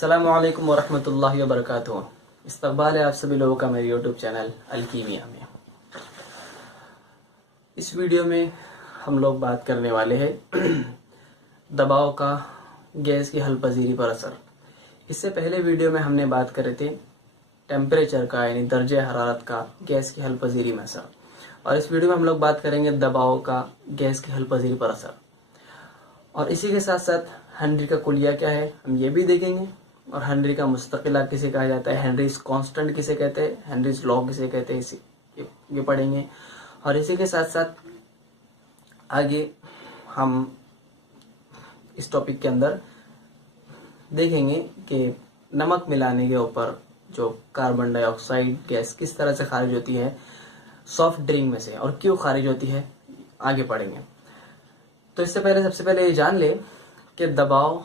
अस्सलामुअलैकुम वरहमतुल्लाहि वबरकातुहू। इस्तक़बाल है आप सभी लोगों का मेरे यूट्यूब चैनल अलकीमिया में। इस वीडियो में हम लोग बात करने वाले हैं दबाव का गैस की हल पजीरी पर असर। इससे पहले वीडियो में हमने बात करे थे टेम्परेचर का यानी दर्जे हरारत का गैस की हल पजीरी में असर, और इस वीडियो में हम लोग बात करेंगे दबाव का गैस की हल पजीरी पर असर। और इसी के साथ साथ हेनरी का कुलिया क्या है हम ये भी देखेंगे, और हेनरी का मुस्तकिला किसे कहा जाता है, हेनरीज कांस्टेंट किसे कहते हैं, हेनरीज लॉ किसे कहते हैं, ये पढ़ेंगे। और इसी के साथ साथ आगे हम इस टॉपिक के अंदर देखेंगे कि नमक मिलाने के ऊपर जो कार्बन डाइऑक्साइड गैस किस तरह से खारिज होती है सॉफ्ट ड्रिंक में से, और क्यों खारिज होती है आगे पढ़ेंगे। तो इससे पहले सबसे पहले ये जान ले कि दबाव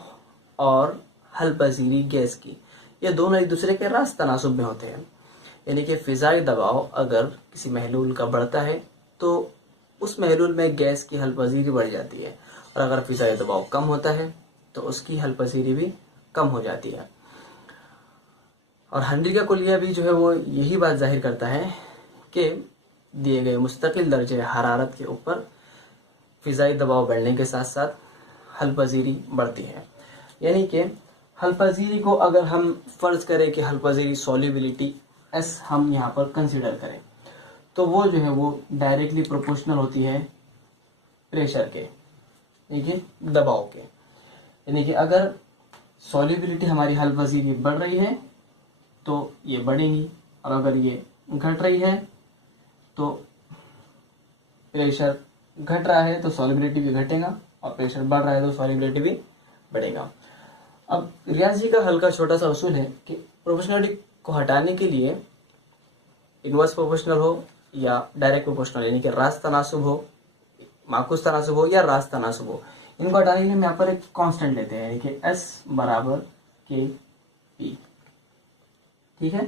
और हल पजीरी गैस की ये दोनों एक दूसरे के रास्त तनासुब में होते हैं। यानी कि फिजाई दबाव अगर किसी महलूल का बढ़ता है तो उस महलूल में गैस की हल पजीरी बढ़ जाती है, और अगर फिजाई दबाव कम होता है तो उसकी हल पजीरी भी कम हो जाती है। और हेनरी का कुलिया भी जो है वो यही बात जाहिर करता है कि दिए गए मुस्तकिल दर्जे हरारत के ऊपर फिजाई दबाव बढ़ने के साथ साथ हल पजीरी बढ़ती है। यानी कि हल पजीरी को अगर हम फर्ज करें कि हल पजीरी सॉल्युबिलिटी S हम यहाँ पर कंसिडर करें तो वो जो है वो डायरेक्टली प्रोपोर्शनल होती है प्रेशर के, ठीक है, दबाव के। यानी कि अगर सॉल्युबिलिटी हमारी हल पजीरी बढ़ रही है तो ये बढ़ेगी, और अगर ये घट रही है तो प्रेशर घट रहा है तो सॉल्युबिलिटी भी घटेगा, और प्रेशर बढ़ रहा है तो सॉल्युबिलिटी भी बढ़ेगा। अब रियाजी का हल्का छोटा सा उसूल है कि प्रोपोर्शनलिटी को हटाने के लिए इनवर्स प्रोपोर्शनल हो या डायरेक्ट प्रोपोर्शनल, यानी कि रास्त तनासुब हो, माकूस तनासुब हो या रास्त तनासुब हो, इनको हटाने के लिए हम यहाँ पर एक कांस्टेंट लेते हैं, यानी कि S बराबर Kp। ठीक है,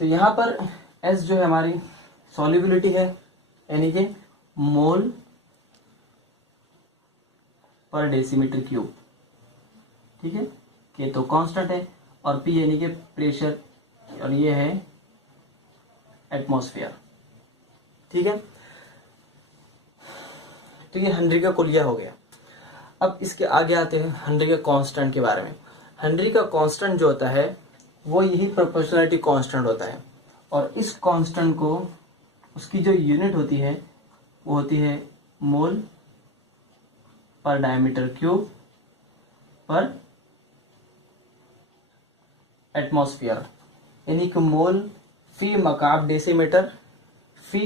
तो यहाँ पर S जो है हमारी सॉल्युबिलिटी है, यानी कि मोल पर डेसीमीटर क्यूब। ठीक है, K तो कांस्टेंट है, और P यानी कि प्रेशर, और ये है एटमॉस्फेयर। ठीक है, तो ये हेनरी का कुलिया हो गया। अब इसके आगे आते हैं हेनरी का कांस्टेंट के बारे में। हेनरी का कांस्टेंट जो होता है वो यही प्रोपोर्शनलिटी कांस्टेंट होता है, और इस कांस्टेंट को उसकी जो यूनिट होती है वो होती है मोल पर डायमीटर क्यूब पर एटमॉस्फेयर, यानी कि मोल फी मकाब डेसीमीटर फी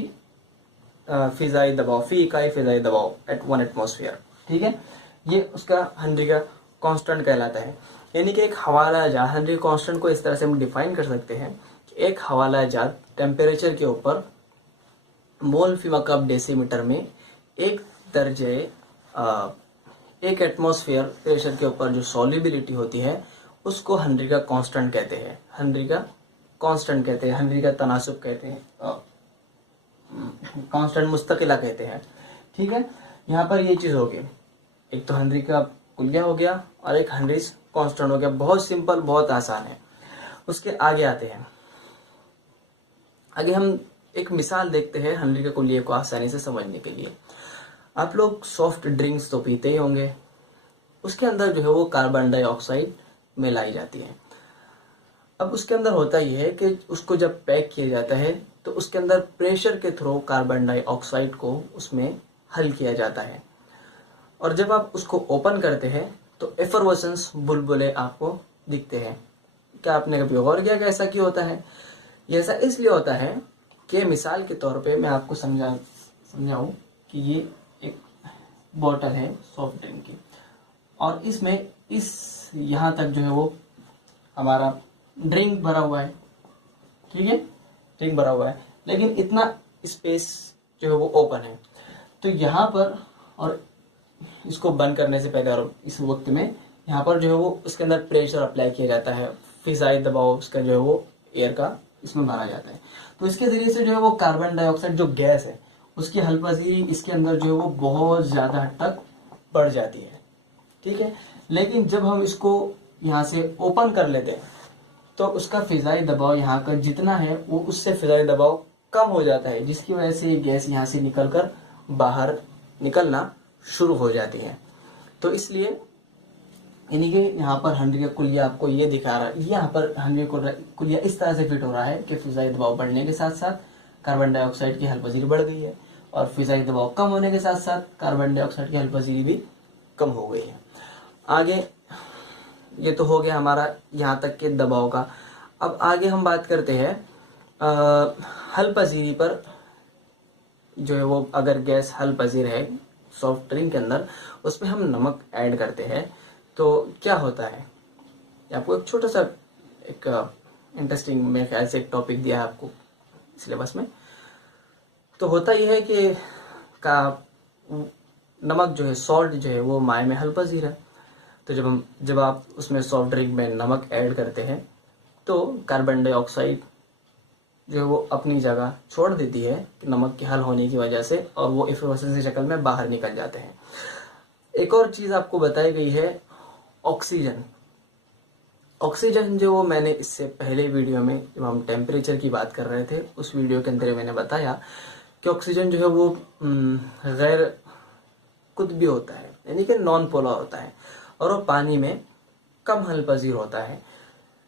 फिजाई दबाव, फी इकाई फिजाई दबाव एट 1 एटमॉस्फेयर। ठीक है, ये उसका हेनरी का कांस्टेंट कहलाता है। यानी कि एक हवाला जात, हेनरी कांस्टेंट को इस तरह से हम डिफाइन कर सकते हैं कि एक हवाला जात टेम्परेचर के ऊपर मोल फी मकाब डेसीमीटर में एक दर्जे एक एटमॉस्फेयर प्रेशर के ऊपर जो सॉल्युबिलिटी होती है उसको हेनरी का कांस्टेंट कहते हैं, हेनरी का कांस्टेंट कहते हैं, हेनरी का तनासुब कहते हैं, कांस्टेंट मुस्तकिला कहते हैं। ठीक है, यहाँ पर ये चीज हो गई, एक तो हेनरी का कुलिया हो गया और एक हेनरीज कांस्टेंट हो गया। बहुत सिंपल, बहुत आसान है। उसके आगे आते हैं, आगे हम एक मिसाल देखते हैं हेनरी का कुलिया को आसानी से समझने के लिए। आप लोग सॉफ्ट ड्रिंक्स तो पीते ही होंगे, उसके अंदर जो है वो कार्बन डाइऑक्साइड मिलाई जाती है। अब उसके अंदर होता यह है कि उसको जब पैक किया जाता है तो उसके अंदर प्रेशर के थ्रू कार्बन डाइऑक्साइड को उसमें हल किया जाता है, और जब आप उसको ओपन करते हैं तो एफरवेसेंस बुलबुले आपको दिखते हैं। क्या आपने कभी गौर किया कि ऐसा क्यों होता है? ये ऐसा इसलिए होता है कि मिसाल के तौर पे मैं आपको समझाऊं कि ये एक बॉटल है सॉफ्ट ड्रिंक की, और इसमें इस यहाँ तक जो है वो हमारा ड्रिंक भरा हुआ है। ठीक है, ड्रिंक भरा हुआ है, लेकिन इतना स्पेस जो है वो ओपन है। तो यहाँ पर, और इसको बंद करने से पहले और इस वक्त में यहाँ पर जो है वो उसके अंदर प्रेशर अप्लाई किया जाता है, फिजाई दबाव उसका जो है वो एयर का इसमें भरा जाता है। तो इसके जरिए से जो है वो कार्बन डाइऑक्साइड जो गैस है उसकी हल पजीरी इसके अंदर जो है वो बहुत ज्यादा हद तक बढ़ जाती है। ठीक है, लेकिन जब हम इसको यहाँ से ओपन कर लेते हैं तो उसका फिजाई दबाव यहाँ का जितना है वो उससे फिजाई दबाव कम हो जाता है, जिसकी वजह से ये गैस यहाँ से निकलकर बाहर निकलना शुरू हो जाती है। तो इसलिए यानी कि यहाँ पर हंड्री का कुलिया आपको ये दिखा रहा है, यहाँ पर हंड्री कुलिया इस तरह से फिट हो रहा है कि फिजाई दबाव बढ़ने के साथ साथ कार्बन डाइऑक्साइड की हलपजीरी बढ़ गई है, और फिजाई दबाव कम होने के साथ साथ कार्बन डाइऑक्साइड की हलपजीरी भी कम हो गई है। आगे ये तो हो गया हमारा यहाँ तक के दबाव का। अब आगे हम बात करते हैं हलपजीरी पर। जो है वो अगर गैस हलपजीर है सॉफ्ट ड्रिंक के अंदर, उसमें हम नमक ऐड करते हैं तो क्या होता है, आपको एक छोटा सा एक इंटरेस्टिंग मेरे ख्याल से एक टॉपिक दिया है आपको सिलेबस में। तो होता यह है कि नमक जो है, सॉल्ट जो है वो माए में हलपजीर है। तो जब आप उसमें सॉफ्ट ड्रिंक में नमक ऐड करते हैं तो कार्बन डाइऑक्साइड जो है वो अपनी जगह छोड़ देती है नमक के हल होने की वजह से, और वो एफलोरेसेंस की शक्ल में बाहर निकल जाते हैं। एक और चीज़ आपको बताई गई है ऑक्सीजन। ऑक्सीजन जो वो मैंने इससे पहले वीडियो में जब हम टेम्परेचर की बात कर रहे थे उस वीडियो के अंदर मैंने बताया कि ऑक्सीजन जो है वो गैर कुतबी होता है, यानी कि नॉन पोलर होता है, और वो पानी में कम हलपजीर होता है,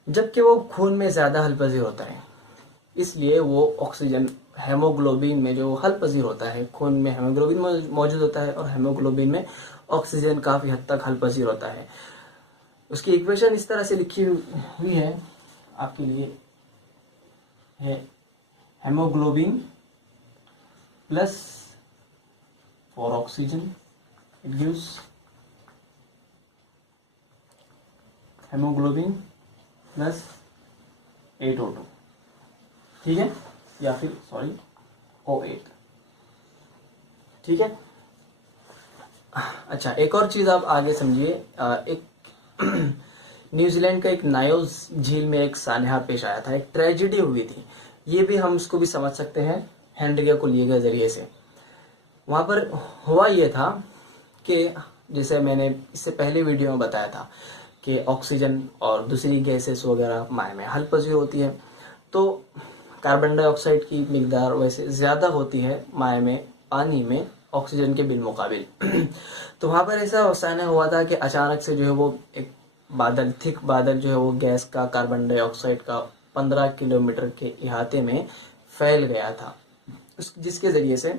जबकि वो खून में ज़्यादा हलपजीर होता है। इसलिए वो ऑक्सीजन हेमोग्लोबिन में जो हलपजीर होता है, खून में हेमोग्लोबिन मौजूद होता है और हेमोग्लोबिन में ऑक्सीजन काफ़ी हद तक हलपजीर होता है। उसकी इक्वेशन इस तरह से लिखी हुई है आपके लिए, है haemoglobin plus for oxygen it gives haemoglobin plus 8O2, ठीक है, या फिर सॉरी O8, ठीक है। अच्छा, एक और चीज़ आप आगे समझिए। एक न्यूजीलैंड का एक नायोज झील में एक सानहा पेश आया था, एक ट्रेजेडी हुई थी। ये भी हम इसको भी समझ सकते हैं हेनरी कुलिया के जरिए से। वहाँ पर हुआ ये था कि जैसे मैंने इससे पहले वीडियो में बताया था कि ऑक्सीजन और दूसरी गैसेस वगैरह माए में हलपजीर होती है, तो कार्बन डाइऑक्साइड की मिकदार वैसे ज़्यादा होती है माए में, पानी में, ऑक्सीजन के बिलमुकाबिल। तो वहाँ पर ऐसा साना हुआ था कि अचानक से जो है वो एक बादल, थिक बादल जो है वो गैस का, कार्बन डाइऑक्साइड का 15 किलोमीटर के इहाते में फैल गया था, जिसके ज़रिए से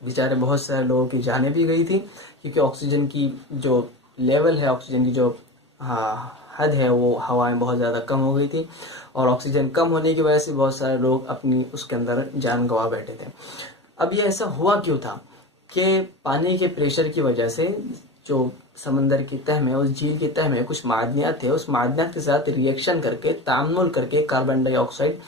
बेचारे बहुत सारे लोगों की जानें भी गई थी, क्योंकि ऑक्सीजन की जो लेवल है, ऑक्सीजन की जो हद है वो हवा में बहुत ज़्यादा कम हो गई थी, और ऑक्सीजन कम होने की वजह से बहुत सारे लोग अपनी उसके अंदर जान गंवा बैठे थे। अब ये ऐसा हुआ क्यों था कि पानी के प्रेशर की वजह से जो समंदर की तह में, उस झील की तह में कुछ मादनियात थे, उस मादनियात के साथ रिएक्शन करके, तामनुल करके कार्बन डाइऑक्साइड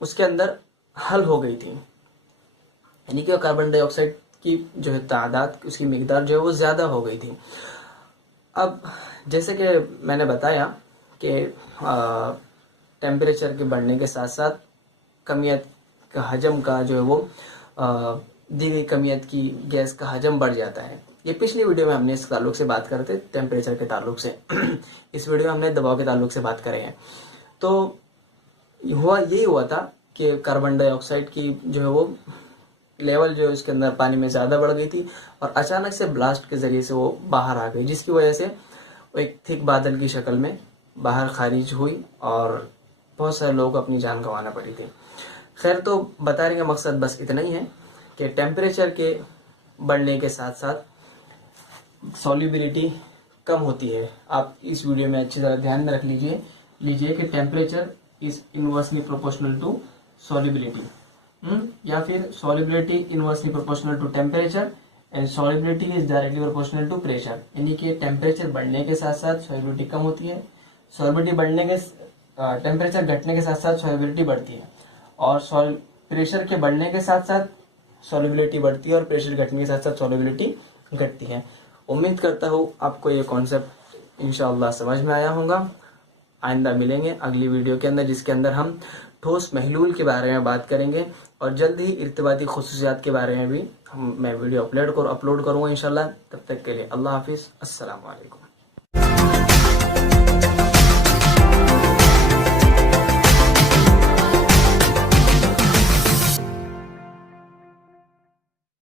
उसके अंदर हल हो गई थी, यानी कि कार्बन डाइऑक्साइड की जो है तादाद, उसकी मिकदार जो है वो ज़्यादा हो गई थी। अब जैसे कि मैंने बताया कि टेम्परेचर के बढ़ने के साथ साथ कमियत का हजम का जो है वो दी गई कमियत की गैस का हजम बढ़ जाता है। ये पिछली वीडियो में हमने इस ताल्लुक से बात करे थे, टेम्परेचर के ताल्लुक से। इस वीडियो में हमने दबाव के ताल्लुक से बात करे हैं। तो यही हुआ था कि कार्बन डाइऑक्साइड की जो है वो लेवल जो है उसके अंदर पानी में ज़्यादा बढ़ गई थी, और अचानक से ब्लास्ट के ज़रिए से वो बाहर आ गई, जिसकी वजह से वो एक थिक बादल की शक्ल में बाहर खारिज हुई और बहुत सारे लोगों को अपनी जान गंवाना पड़ी थी। खैर, तो बताने का मकसद बस इतना ही है कि टेम्परेचर के बढ़ने के साथ साथ सॉल्युबिलिटी कम होती है। आप इस वीडियो में अच्छी तरह ध्यान में रख लीजिए कि temperature is inversely proportional to solubility, या फिर solubility inversely proportional to temperature and solubility is directly proportional to pressure. यानी कि टेम्परेचर बढ़ने के साथ साथ सॉल्युबिलिटी कम होती है, सॉल्युबिलिटी बढ़ने के टेम्परेचर घटने के साथ साथ सॉल्युबिलिटी बढ़ती है, और प्रेशर के बढ़ने के साथ साथ सॉल्युबिलिटी बढ़ती है, और प्रेशर घटने के साथ साथ सॉल्युबिलिटी घटती है। उम्मीद करता हूँ आपको ये कॉन्सेप्ट इंशाअल्लाह समझ में आया होगा। आइंदा मिलेंगे अगली वीडियो के अंदर, जिसके अंदर हम ठोस महलूल के बारे में बात करेंगे, और जल्द ही इर्तिबाती खुसूसियात के बारे में भी मैं वीडियो अपलोड करूँगा इंशाअल्लाह। तब तक के लिए अल्लाह हाफिज़, अस्सलाम वालेकुम।